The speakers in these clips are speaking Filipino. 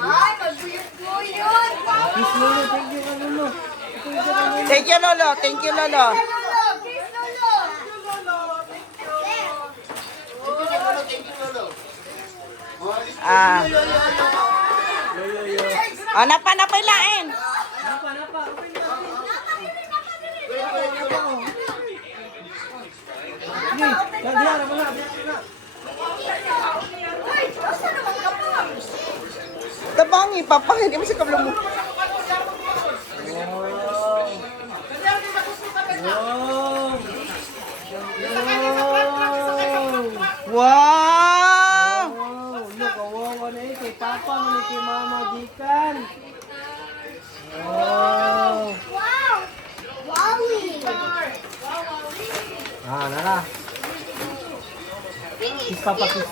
Ay, magbuyot-buyot. Kiss Lolo, thank you ka Lolo. Thank you, Lolo. Thank you, Lolo. Ah. Oh, napay lain. Napa. Sige, diyan na. Tabangi, papangin. Hindi mo sa kablo mo. Wow! Look, kawawa na eh. Kay Papa, man kay Mama, gikan. Wow! Nara. Kiss Papa. Kiss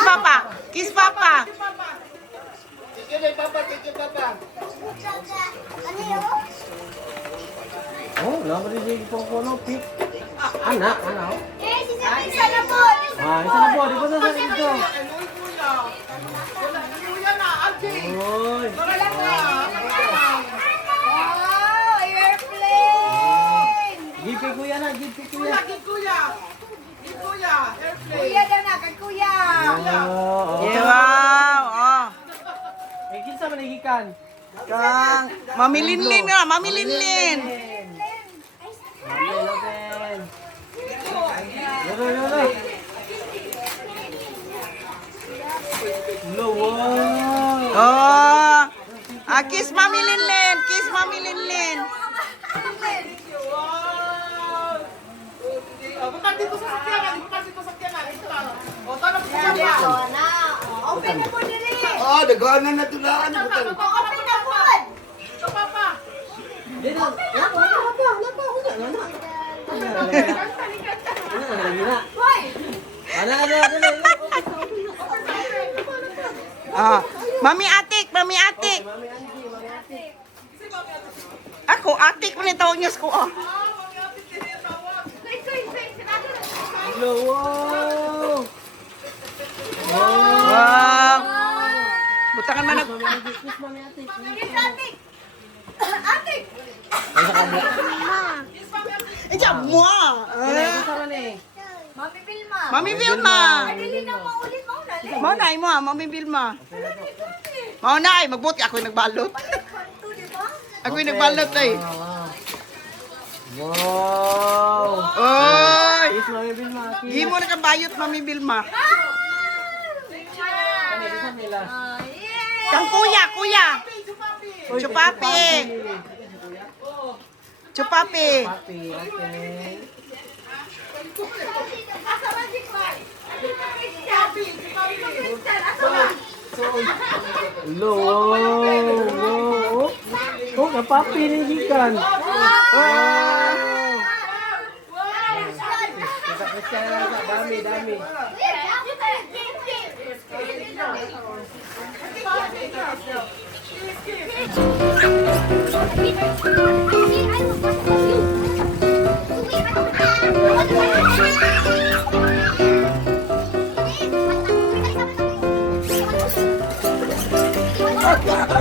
Papa. Kiss Papa. Oh, lama rin yung pang kono, pik. Anak, oh. Isa na po. Isa na po, di ba nasa ito? Oy. Wow, airplane. Give kay kuya na, give kay kuya. Kuya daw na, kay kuya. Wow! Oh. Eh, kinsa man nagikan? Kang mamilinlin na, mamilinlin. Lolo. Lo, wow. Oh. Kiss Mami Linlin. Kiss Mami Linlin. Open na po nila. Oh, dagana na tulaan. Open na po. Hoy! Ah, Mami Atik, Mami Atik. Ako, Atik man yung tawag niya ko. Oh. Lo, wow. Wow. Butangan man nag... Kiss mami atik. Atik! Atik! Diyan mo. Kinsa man eh. Mami Vilma. Mami Vilma. Dili na maulit mo na. Maunay mo, Mami Vilma. Maunay, magbuti ako yung nagbalot. Kanto, di ba? Ako yung nagbalot eh. Wow. Oy! Kiss mami Vilma. Di mo nakabayot, Mami Vilma. Kinsa nila? Kang kuya. Chupapi. Chupapi. Papi, okay. Asa magic man? Lo, wow. Oh, kapapi ni gikan. Wow. Kita dami. Ay,